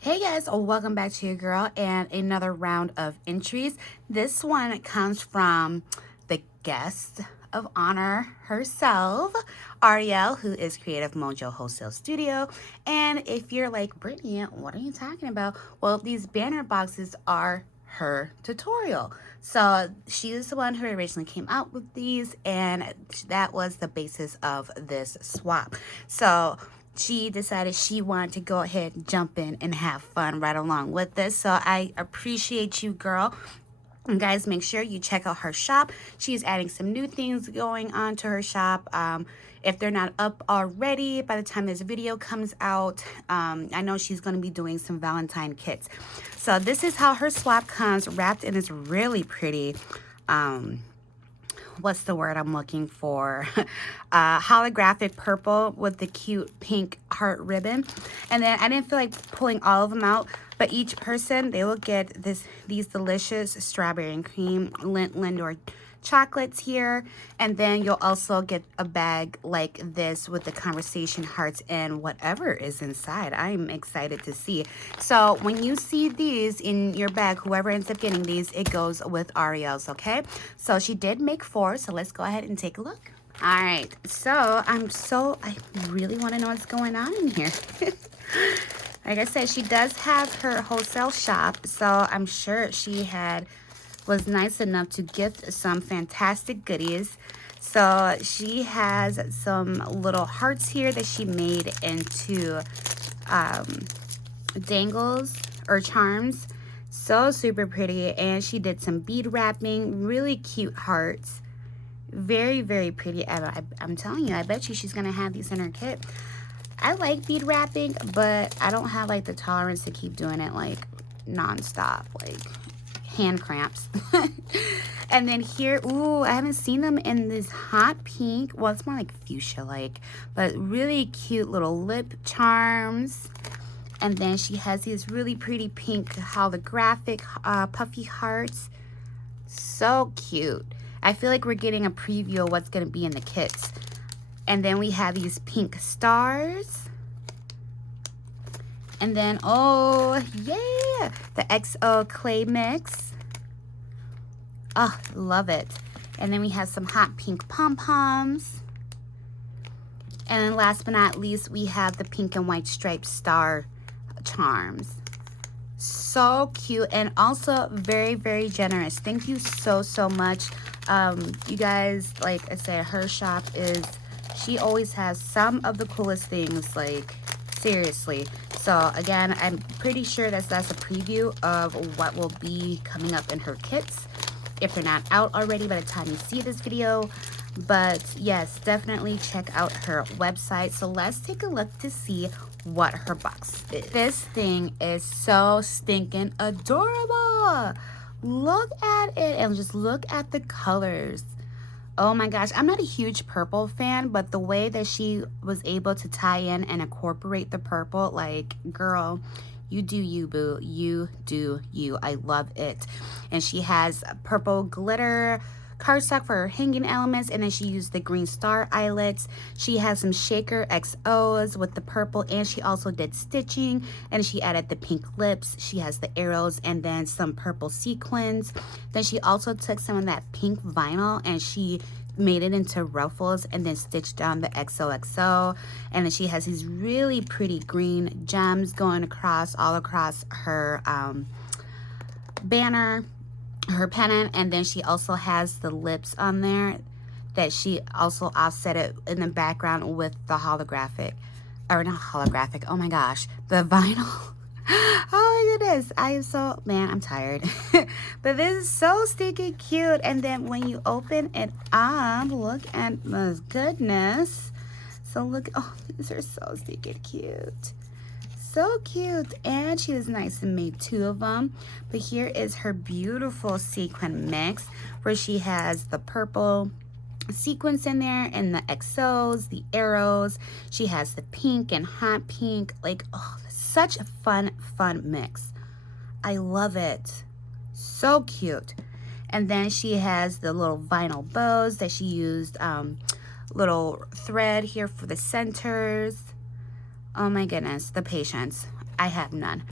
Hey guys, welcome back to your girl and another round of entries. This one comes from the guest of honor herself, Aurielle, who is Creative Mojo Wholesale Studio. And if you're like, Brittanee, what are you talking about? Well, these banner boxes are her tutorial. So she is the one who originally came out with these, and that was the basis of this swap. So she decided she wanted to go ahead and jump in and have fun right along with this. So I appreciate you, girl. And guys, make sure you check out her shop. She's adding some new things going on to her shop. If they're not up already by the time this video comes out, I know she's going to be doing some Valentine kits. So this is how her swap comes, wrapped in this really pretty, what's the word I'm looking for? Holographic purple with the cute pink heart ribbon. And then I didn't feel like pulling all of them out, but each person, they will get these delicious strawberry and cream Lindor chocolates here. And then you'll also get a bag like this with the conversation hearts and whatever is inside. I'm excited to see. So when you see these in your bag, whoever ends up getting these, it goes with Aurielle's, okay? So she did make 4, so let's go ahead and take a look. All right, so I really want to know what's going on in here. Like I said, she does have her wholesale shop, so I'm sure she was nice enough to gift some fantastic goodies. So she has some little hearts here that she made into dangles or charms. So super pretty. And she did some bead wrapping, really cute hearts. Very, very pretty. I'm telling you, I bet you she's gonna have these in her kit. I like bead wrapping, but I don't have like the tolerance to keep doing it like non-stop, like hand cramps. And then here, ooh, I haven't seen them in this hot pink. Well, it's more like fuchsia like, but really cute little lip charms. And then she has these really pretty pink holographic puffy hearts. So cute. I feel like we're getting a preview of what's going to be in the kits. And then we have these pink stars. And then, oh, yeah, the XO clay mix. Oh, love it. And then we have some hot pink pom-poms. And then last but not least, we have the pink and white striped star charms. So cute and also very, very generous. Thank you so, so much. You guys, like I said, her shop she always has some of the coolest things, like seriously. So again, I'm pretty sure that's a preview of what will be coming up in her kits, if they're not out already by the time you see this video. But yes, definitely check out her website. So let's take a look to see what her box is. This thing is so stinking adorable. Look at it and just look at the colors. Oh my gosh, I'm not a huge purple fan, but the way that she was able to tie in and incorporate the purple, like, girl, you do you, boo. You do you. I love it. And she has purple glitter cardstock for her hanging elements, and then she used the green star eyelets. She has some shaker XOs with the purple, and she also did stitching, and she added the pink lips. She has the arrows and then some purple sequins. Then she also took some of that pink vinyl and she made it into ruffles and then stitched down the XOXO. And then she has these really pretty green gems going all across her banner, her pennant. And then she also has the lips on there that she also offset it in the background with the holographic, or not holographic, oh my gosh, the vinyl. Oh my goodness, I am so, man, I'm tired. But this is so stinking cute. And then when you open it up, look at this goodness. So look, oh, these are so stinking cute. So cute. And she was nice and made 2 of them. But here is her beautiful sequin mix where she has the purple sequins in there and the XOs, the arrows. She has the pink and hot pink. Like, oh, such a fun mix. I love it. So cute. And then she has the little vinyl bows that she used, little thread here for the centers. Oh my goodness, the patience. I have none.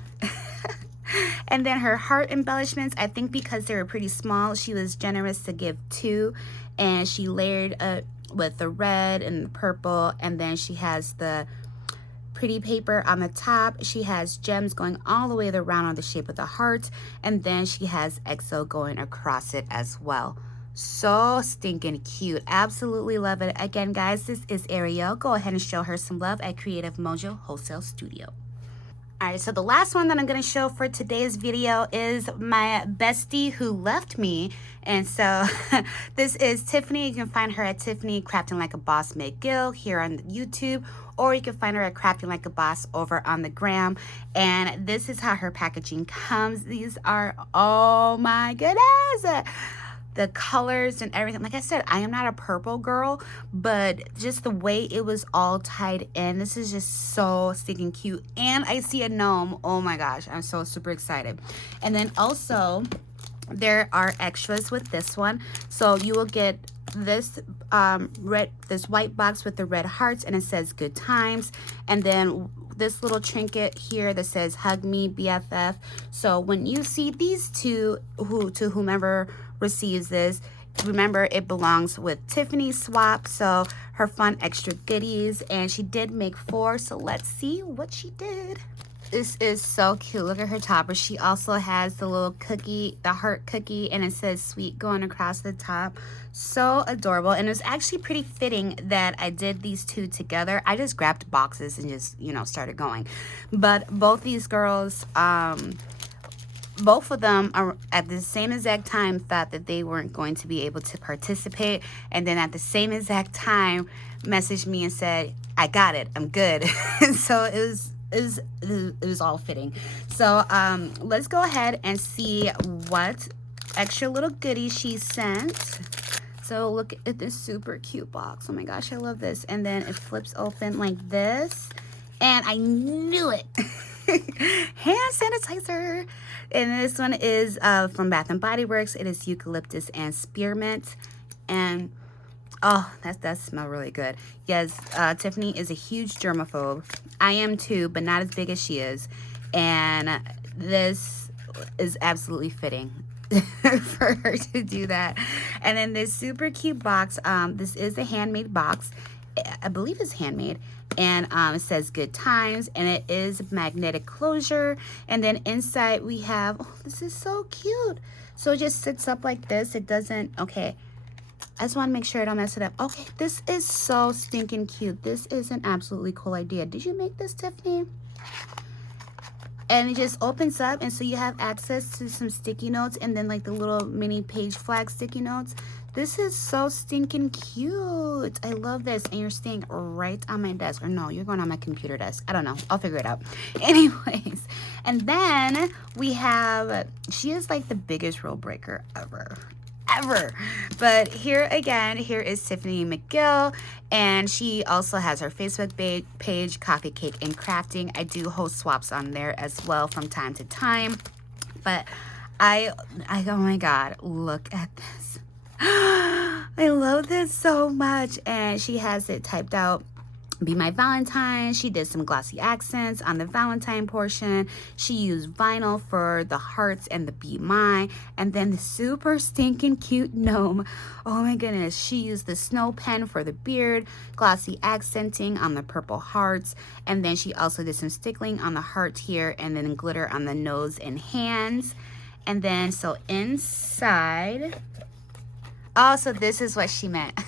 And then her heart embellishments, I think because they were pretty small, she was generous to give 2. And she layered with the red and the purple. And then she has the pretty paper on the top. She has gems going all the way around on the shape of the heart. And then she has XO going across it as well. So stinking cute. Absolutely love it. Again, guys, this is Aurielle. Go ahead and show her some love at Creative Mojo Wholesale Studio. Alright, so the last one that I'm going to show for today's video is my bestie who left me. And so this is Tiffany. You can find her at Tiffany Crafting Like a Boss McGill here on YouTube. Or you can find her at Crafting Like a Boss over on the gram. And this is how her packaging comes. These are, oh my goodness, the colors and everything. Like I said, I am not a purple girl, but just the way it was all tied in, this is just so stinking cute. And I see a gnome. Oh my gosh, I'm so super excited. And then also there are extras with this one. So you will get this this white box with the red hearts, and it says good times. And then this little trinket here that says hug me BFF. So when you see these two, to whomever receives this, remember it belongs with Tiffany's swap. So her fun extra goodies, and she did make 4. So let's see what she did. This is so cute. Look at her topper. She also has the little cookie, the heart cookie, and it says sweet going across the top. So adorable. And it was actually pretty fitting that I did these two together. I just grabbed boxes and just, you know, started going. But both these girls, both of them are at the same exact time thought that they weren't going to be able to participate, and then at the same exact time messaged me and said, I got it, I'm good. So it was all fitting. So let's go ahead and see what extra little goodies she sent. So look at this super cute box. Oh my gosh, I love this. And then it flips open like this, and I knew it. Hand sanitizer. And this one is from Bath and Body Works. It is eucalyptus and spearmint. And oh, that does smell really good. Yes, Tiffany is a huge germaphobe. I am too, but not as big as she is. And this is absolutely fitting for her to do that. And then this super cute box. This is a handmade box. I believe it's handmade. And it says good times, and it is magnetic closure. And then inside we have, oh, this is so cute. So it just sits up like this. It doesn't, okay. I just want to make sure I don't mess it up. Okay, this is so stinking cute. This is an absolutely cool idea. Did you make this, Tiffany? And it just opens up, and so you have access to some sticky notes, and then like the little mini page flag sticky notes. This is so stinking cute. I love this. And you're staying right on my desk. Or no, you're going on my computer desk. I don't know. I'll figure it out. Anyways. And then we have, she is like the biggest rule breaker ever. But here again, here is Tiffany McGill, and she also has her Facebook page, Coffee Cake and Crafting. I do host swaps on there as well from time to time. But I oh my god, look at this. I love this so much. And she has it typed out, be my Valentine. She did some glossy accents on the Valentine portion. She used vinyl for the hearts and the be my. And then the super stinking cute gnome. Oh my goodness. She used the snow pen for the beard, glossy accenting on the purple hearts. And then she also did some stickling on the heart here, and then glitter on the nose and hands. And then so inside, oh, so this is what she meant.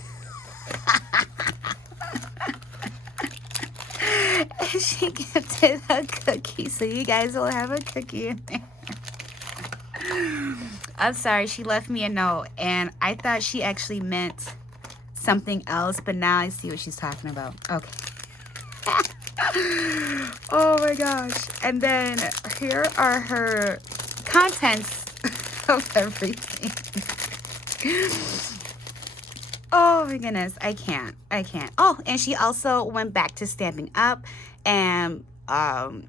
She gifted a cookie, so you guys will have a cookie in there. I'm sorry, she left me a note, and I thought she actually meant something else, but now I see what she's talking about. Okay. Oh my gosh. And then here are her contents of everything. Oh my goodness, I can't. Oh, and she also went back to Stampin' Up, and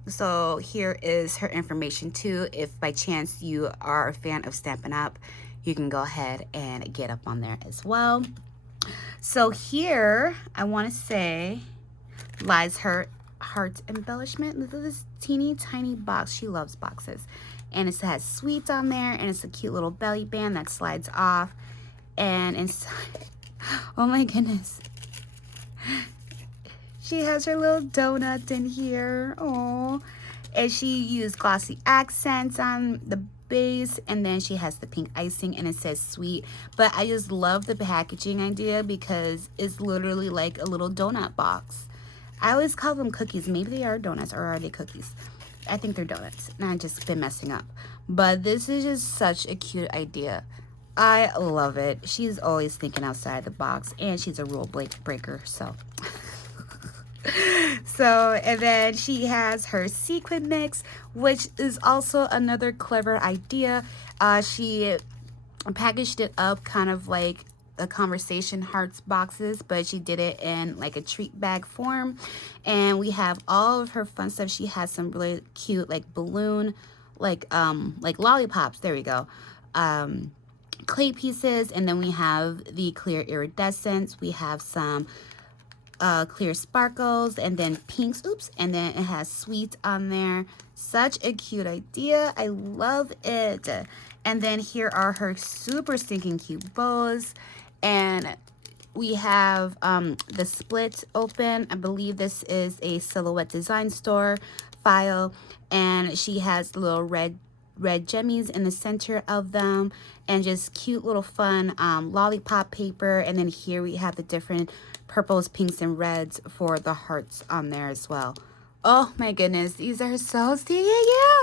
so here is her information too. If by chance you are a fan of Stampin' Up, you can go ahead and get up on there as well. So here, I want to say, lies her heart embellishment. Look at this teeny tiny box. She loves boxes. And it has sweets on there, and it's a cute little belly band that slides off. And inside, oh my goodness, she has her little donut in here. Oh, and she used glossy accents on the base, and then she has the pink icing, and it says sweet. But I just love the packaging idea because it's literally like a little donut box. I always call them cookies. Maybe they are donuts, or are they cookies? I think they're donuts, and I've just been messing up. But this is just such a cute idea. I love it. She's always thinking outside the box, and she's a rule breaker, so. So, and then she has her sequin mix, which is also another clever idea. She packaged it up kind of like a conversation hearts boxes, but she did it in like a treat bag form. And we have all of her fun stuff. She has some really cute like balloon, like lollipops, there we go, clay pieces. And then we have the clear iridescence. We have some clear sparkles, and then pinks, oops, and then it has sweets on there. Such a cute idea. I love it. And then here are her super stinking cute bows, and we have the split open. I believe this is a Silhouette Design Store file, and she has little red jemmies in the center of them, and just cute little fun lollipop paper. And then here we have the different purples, pinks, and reds for the hearts on there as well. Oh my goodness, these are so stinking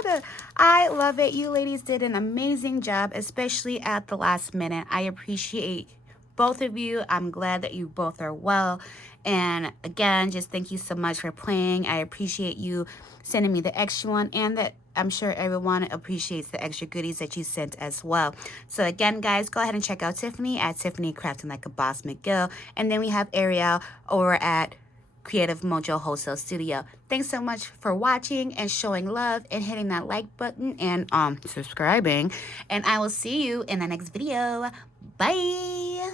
cute. I love it. You ladies did an amazing job, especially at the last minute. I appreciate both of you. I'm glad that you both are well. And again, just thank you so much for playing. I appreciate you sending me the extra one, and that I'm sure everyone appreciates the extra goodies that you sent as well. So again, guys, go ahead and check out Tiffany at Tiffany Crafting Like a Boss McGill. And then we have Aurielle over at Creative Mojo Wholesale Studio. Thanks so much for watching and showing love and hitting that like button and subscribing. And I will see you in the next video. Bye.